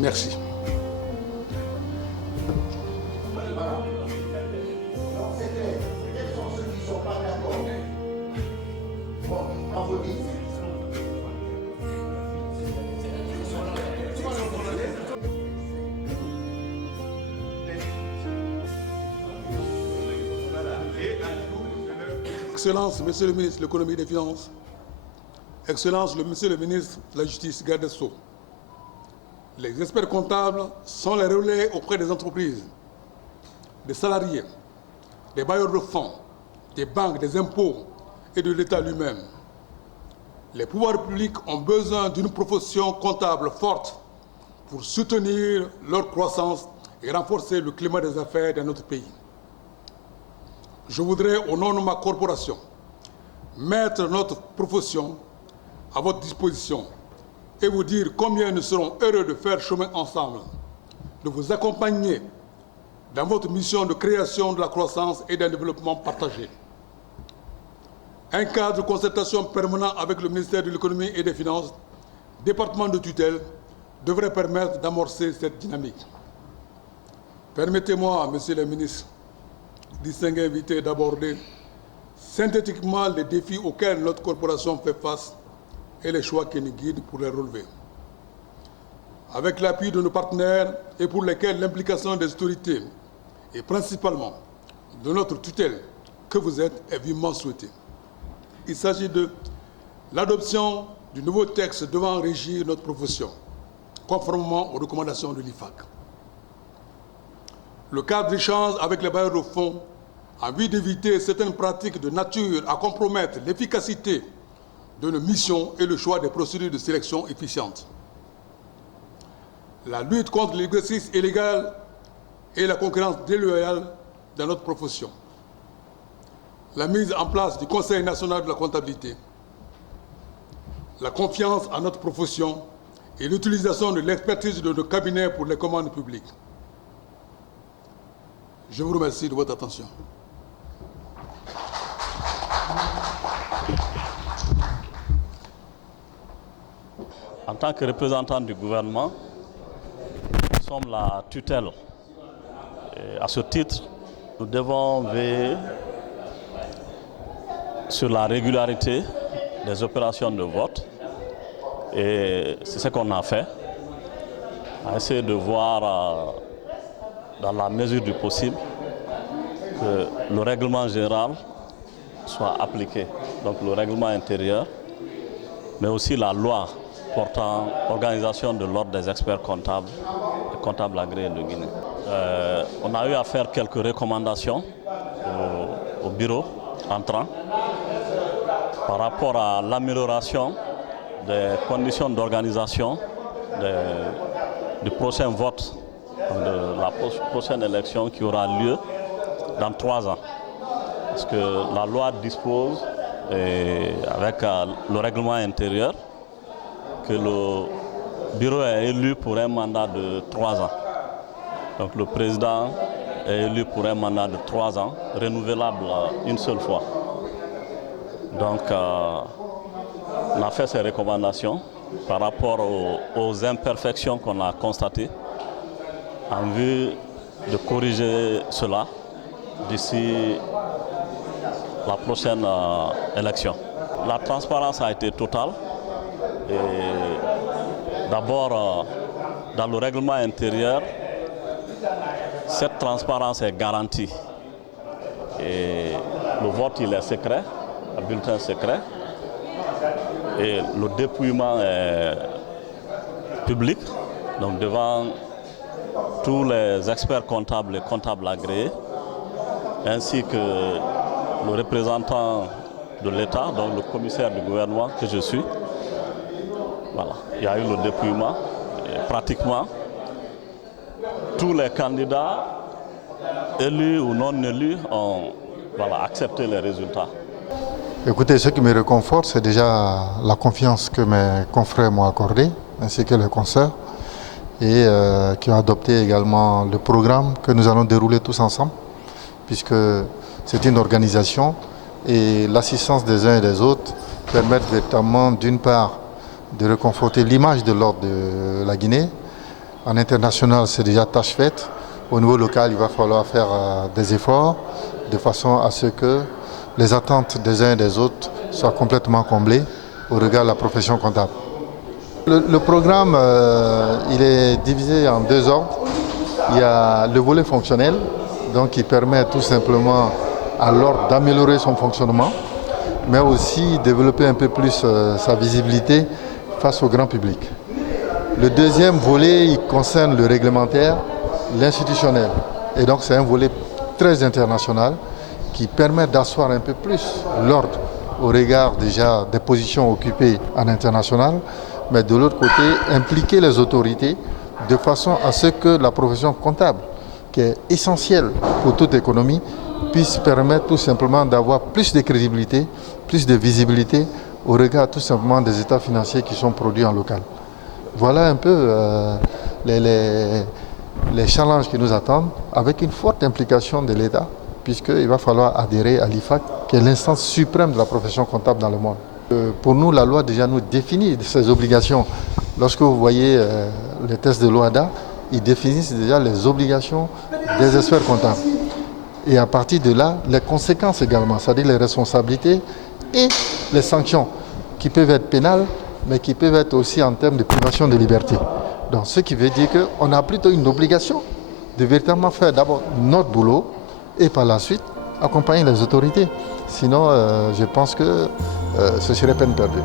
Merci. Excellence, Monsieur le ministre de l'Économie et des Finances, Excellence, Monsieur le ministre de la Justice, garde des Sceaux, les experts comptables sont les relais auprès des entreprises, des salariés, des bailleurs de fonds, des banques, des impôts et de l'État lui-même. Les pouvoirs publics ont besoin d'une profession comptable forte pour soutenir leur croissance et renforcer le climat des affaires dans notre pays. Je voudrais, au nom de ma corporation, mettre notre profession à votre disposition et vous dire combien nous serons heureux de faire chemin ensemble, de vous accompagner dans votre mission de création de la croissance et d'un développement partagé. Un cadre de concertation permanent avec le ministère de l'Économie et des Finances, département de tutelle, devrait permettre d'amorcer cette dynamique. Permettez-moi, Monsieur le ministre, distingués invités, d'aborder synthétiquement les défis auxquels notre corporation fait face et les choix qui nous guident pour les relever. Avec l'appui de nos partenaires et pour lesquels l'implication des autorités et principalement de notre tutelle que vous êtes est vivement souhaitée. Il s'agit de l'adoption du nouveau texte devant régir notre profession, conformément aux recommandations de l'IFAC. Le cadre d'échange avec les bailleurs de fonds en vue d'éviter certaines pratiques de nature à compromettre l'efficacité de nos missions et le choix des procédures de sélection efficientes. La lutte contre l'exercice illégal et la concurrence déloyale dans notre profession. La mise en place du Conseil national de la comptabilité. La confiance en notre profession et l'utilisation de l'expertise de nos cabinets pour les commandes publiques. Je vous remercie de votre attention. En tant que représentant du gouvernement, nous sommes la tutelle. Et à ce titre, nous devons veiller sur la régularité des opérations de vote. Et c'est ce qu'on a fait. On a essayé de voir dans la mesure du possible que le règlement général soit appliqué. Donc le règlement intérieur, mais aussi la loi portant organisation de l'ordre des experts comptables et comptables agréés de Guinée. On a eu à faire quelques recommandations au bureau entrant par rapport à l'amélioration des conditions d'organisation du prochain vote, de la prochaine élection qui aura lieu dans 3 ans. Parce que la loi dispose, avec le règlement intérieur, que le bureau est élu pour un mandat de 3 ans. Donc le président est élu pour un mandat de 3 ans, renouvelable une seule fois. Donc on a fait ces recommandations par rapport aux imperfections qu'on a constatées en vue de corriger cela d'ici la prochaine élection. La transparence a été totale. D'abord, dans le règlement intérieur, cette transparence est garantie. Et le vote, il est secret, un bulletin secret. Et le dépouillement est public, donc devant tous les experts comptables et comptables agréés, ainsi que le représentant de l'État, donc le commissaire du gouvernement que je suis. Voilà. Il y a eu le dépouillement. Et pratiquement tous les candidats, élus ou non élus, ont accepté les résultats. Écoutez, ce qui me réconforte, c'est déjà la confiance que mes confrères m'ont accordée, ainsi que les consoeurs, et qui ont adopté également le programme que nous allons dérouler tous ensemble, puisque c'est une organisation et l'assistance des uns et des autres permettent véritablement, d'une part, de reconforter l'image de l'ordre de la Guinée, En international, c'est déjà tâche faite. Au niveau local, il va falloir faire des efforts de façon à ce que les attentes des uns et des autres soient complètement comblées au regard de la profession comptable. Le programme, il est divisé en deux ordres. Il y a le volet fonctionnel, donc qui permet tout simplement à l'ordre d'améliorer son fonctionnement, mais aussi développer un peu plus sa visibilité face au grand public. Le deuxième volet, il concerne le réglementaire, l'institutionnel. Et donc c'est un volet très international qui permet d'asseoir un peu plus l'ordre au regard déjà des positions occupées en international, mais de l'autre côté, impliquer les autorités de façon à ce que la profession comptable, qui est essentielle pour toute économie, puisse permettre tout simplement d'avoir plus de crédibilité, plus de visibilité au regard tout simplement des états financiers qui sont produits en local. Voilà un peu les challenges qui nous attendent, avec une forte implication de l'État, puisqu'il va falloir adhérer à l'IFAC, qui est l'instance suprême de la profession comptable dans le monde. Pour nous, la loi déjà nous définit ces obligations. Lorsque vous voyez les tests de l'OHADA, ils définissent déjà les obligations des experts comptables. Et à partir de là, les conséquences également, c'est-à-dire les responsabilités et les sanctions qui peuvent être pénales, mais qui peuvent être aussi en termes de privation de liberté. Donc, ce qui veut dire qu'on a plutôt une obligation de véritablement faire d'abord notre boulot et par la suite accompagner les autorités. Sinon, je pense que ce serait peine perdue.